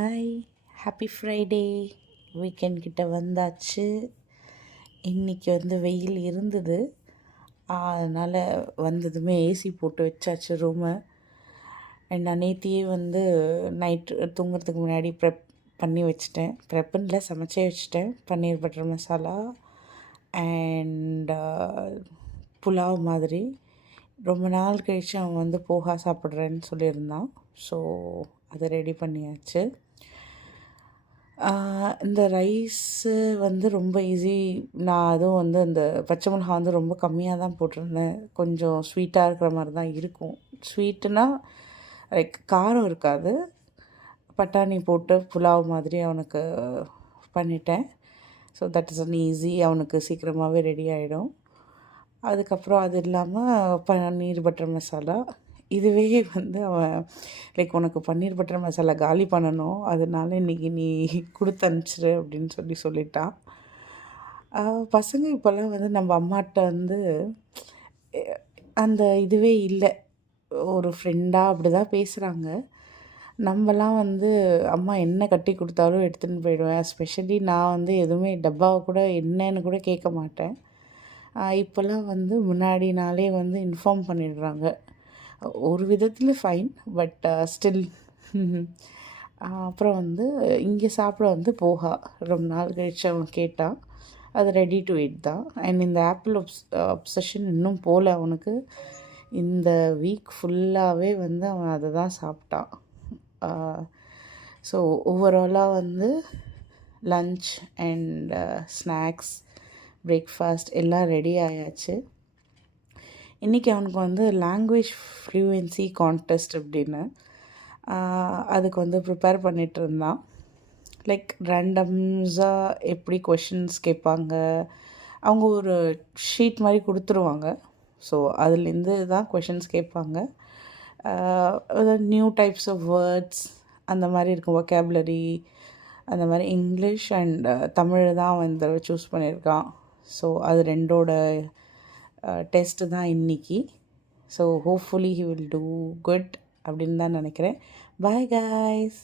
Hi, happy Friday. Weekend கிட்ட வந்தாச்சு. இன்றைக்கி வெயில் இருந்தது, அதனால் வந்ததுமே ஏசி போட்டு வச்சாச்சு ரூமை. அண்ட் நான் நேத்தியே நைட்டு தூங்குறதுக்கு முன்னாடி ப்ரெப் பண்ணி வச்சுட்டேன். ப்ரெப்புன்னு சமைச்சே வச்சுட்டேன். பன்னீர் பட்டர் மசாலா அண்ட் புலாவ் மாதிரி. ரொம்ப நாள் கழித்து அவன் போஹா சாப்பிட்றேன்னு சொல்லியிருந்தான். ஸோ அதை ரெடி பண்ணியாச்சு. இந்த ரைஸு ரொம்ப ஈஸி. நான் அதுவும் அந்த பச்சை மிளகா ரொம்ப கம்மியாக தான் போட்டிருந்தேன். கொஞ்சம் ஸ்வீட்டாக இருக்கிற மாதிரி தான் இருக்கும். ஸ்வீட்டுனா லைக் காரம் இருக்காது. பட்டாணி போட்டு புலாவ் மாதிரி அவனுக்கு பண்ணிட்டேன். So that is easy. அவனுக்கு சீக்கிரமாகவே ரெடி ஆகிடும். அதுக்கப்புறம் அது இல்லாமல் பன்னீர் பட்டர் மசாலா. இதுவே அவன் லைக் உனக்கு பன்னீர் பட்டர் மசாலா காலி பண்ணணும், அதனால இன்றைக்கி நீ கொடுத்து அனுப்பிச்சிரு அப்படின்னு சொல்லிட்டான். பசங்க இப்போல்லாம் நம்ம அம்மாட்ட அந்த இதுவே இல்லை. ஒரு ஃப்ரெண்டாக அப்படி தான் பேசுகிறாங்க. நம்மலாம் அம்மா என்ன கட்டி கொடுத்தாலும் எடுத்துகிட்டு போயிடுவேன். எஸ்பெஷலி நான் எதுவுமே டப்பாவை கூட என்னன்னு கூட கேட்க மாட்டேன். இப்போல்லாம் முன்னாடி நாளே இன்ஃபார்ம் பண்ணிடுறாங்க. ஒரு விதத்தில் ஃபைன், பட் ஸ்டில். அப்புறம் இங்கே சாப்பிட போஹா ரொம்ப நாள் கழிச்சு அவன் கேட்டான். அது ரெடி டு eat தான். அண்ட் இந்த ஆப்பிள் அப்சஷன் இன்னும் போகல அவனுக்கு. இந்த வீக் ஃபுல்லாகவே அவன் அதை தான் சாப்பிட்டான். ஸோ ஓவராலாக லன்ச் அண்ட் ஸ்நாக்ஸ், பிரேக்ஃபாஸ்ட் எல்லாம் ரெடி ஆயாச்சு. இன்றைக்கி அவனுக்கு லாங்குவேஜ் ஃப்ளூயன்சி கான்டெஸ்ட் அப்படின்னு அதுக்கு ப்ரிப்பேர் பண்ணிகிட்டு இருந்தான். லைக் ரேண்டம்ஸாக எப்படி கொஷின்ஸ் கேட்பாங்க. அவங்க ஒரு ஷீட் மாதிரி கொடுத்துருவாங்க. ஸோ அதுலேருந்து தான் கொஷின்ஸ் கேட்பாங்க. நியூ டைப்ஸ் ஆஃப் வேர்ட்ஸ் அந்த மாதிரி இருக்கும், வொக்காபுலரி அந்த மாதிரி. இங்கிலீஷ் அண்ட் தமிழ் தான் அவன் இந்த தடவை சூஸ் பண்ணியிருக்கான். ஸோ அது ரெண்டோட டெஸ்ட்டு தான் இன்றைக்கி. So hopefully he will do good அப்படின்னு தான் நினைக்கிறேன். Bye guys.